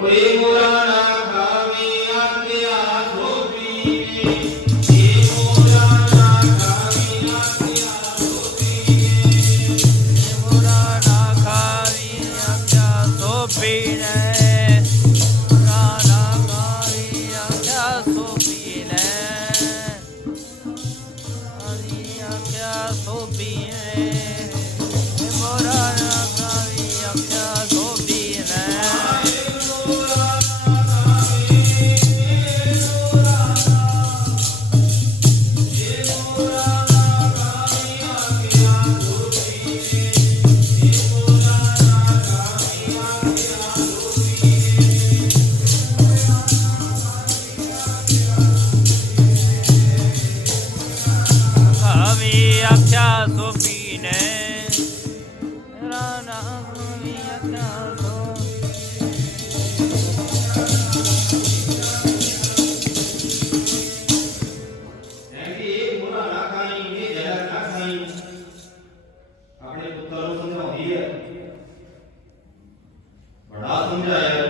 ਕੋਈ ਮੁਰਾ ਆਪਣੇ ਪੁੱਤਰ ਨੂੰ ਸਮਝਾਉਂਦੀ ਹੈ। ਬੜਾ ਸਮਝਾਇਆ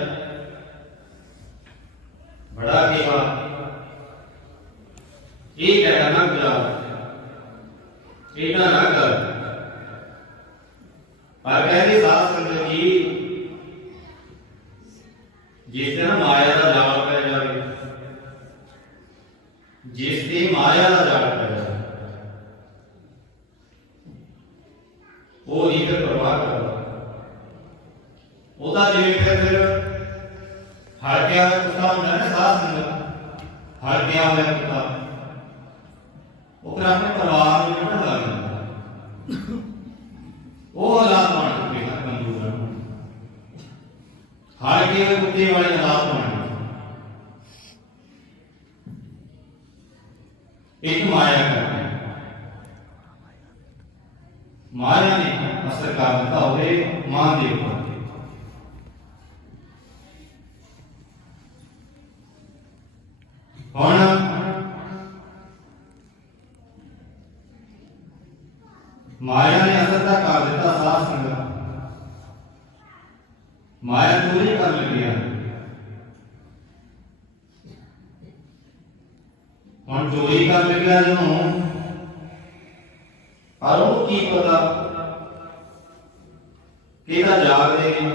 ਬੜਾ ਕਿਹਾ ਇਹ ਕਹਿਣਾ ਨਾ ਕਰ ਇਹ ਨਾ ਕਰ। ਪਰ ਕਹਿੰਦੀ ਸਾਧ ਸੰਗਤ ਜੀ, ਜਿਸ ਦਿਨ ਮਾਇਆ ਦਾ ਜਾਲ ਪੈ ਜਾਵੇ, ਜਿਸ ਦੀ ਮਾਇਆ ਦਾ ਜਾਲ ਪੈ ਜਾਵੇ, ਉਹ ਨਹੀਂ ਫਿਰ ਪਰਵਾਹ ਕਰਦਾ ਉਹਦਾ ਜਿਵੇਂ ਫਿਰ ਹਰ ਗਿਆ ਹੋਇਆ ਕੁੱਤਾ ਹੁੰਦਾ ਨਾ ਸਾਧ ਸੰਗਤ, ਹਰ ਗਿਆ ਹੋਇਆ ਕੁੱਤਾ, ਉਹ ਫਿਰ ਆਪਣੇ ਪਰਿਵਾਰ ਨੂੰ ਕੱਢਣ ਲੱਗ ਜਾਂਦਾ ਉਹ ਹਾਲਾਤ ਬਣ ਚੁੱਕੇ ਹਨ ਕੰਦੂਰਾਂ ਨੂੰ ਹਰ ਗਏ ਹੋਏ ਕੁੱਤੇ ਵਾਲੇ ਹਾਲਾਤ ਬਣ ਇੱਕ ਮਾਇਆ ਕਰਕੇ ਮਾਇਆ ਨੇ ਅਸਰ ਕਰ ਦਿੱਤਾ ਉਹਦੇ ਮਾਂ ਦੇ ਉੱਪਰ। ਹੁਣ ਮਾਇਆ ਨੇ ਅਸਰ ਤਾਂ ਕਰ ਦਿੱਤਾ ਸਾਧ ਸੰਗਤ। ਮਾਇਆ ਚੋਰੀ ਕਰ ਲੱਗਿਆ ਹੁਣ ਚੋਰੀ ਕਰ ਲਿਆ ਜਿਹਨੂੰ ਪਰ ਉਹ ਕੀ ਪਤਾ? ਕਿਹਦਾ ਜਾਗਦੇ ਨੇ?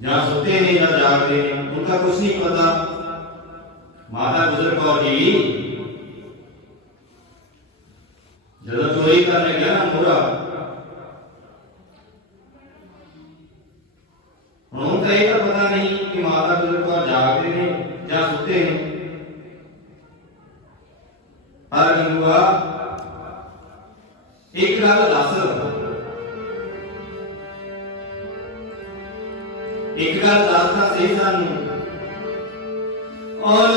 ਜਾਂ ਸੁੱਤੇ ਨੇ ਜਾਂ ਜਾਗਦੇ ਨੇ? ਉਨ੍ਹਾਂ ਕੁਝ ਨਹੀਂ ਪਤਾ। ਮਾਤਾ ਗੁਜਰ ਕੌਰ ਜੀ, ਜਦੋਂ ਚੋਰੀ ਕਰਨ ਲੱਗਿਆ ਨਾ ਮੋਰਾ ਹੁਣ ਤਾਂ ਇਹ ਤਾਂ ਪਤਾ ਨਹੀਂ ਕਿ ਮਾਤਾ ਗੁਜਰ ਕੌਰ ਜਾਗਦੇ ਨੇ ਜਾਂ ਸੁੱਤੇ ਨੇ ਪਰ ਗੰਗੂਆ ਇੱਕ ਗੱਲ ਦੱਸ। ਇੱਕ ਗੱਲ ਦੱਸ ਸਹੀ ਸਾਨੂੰ। ਔਰ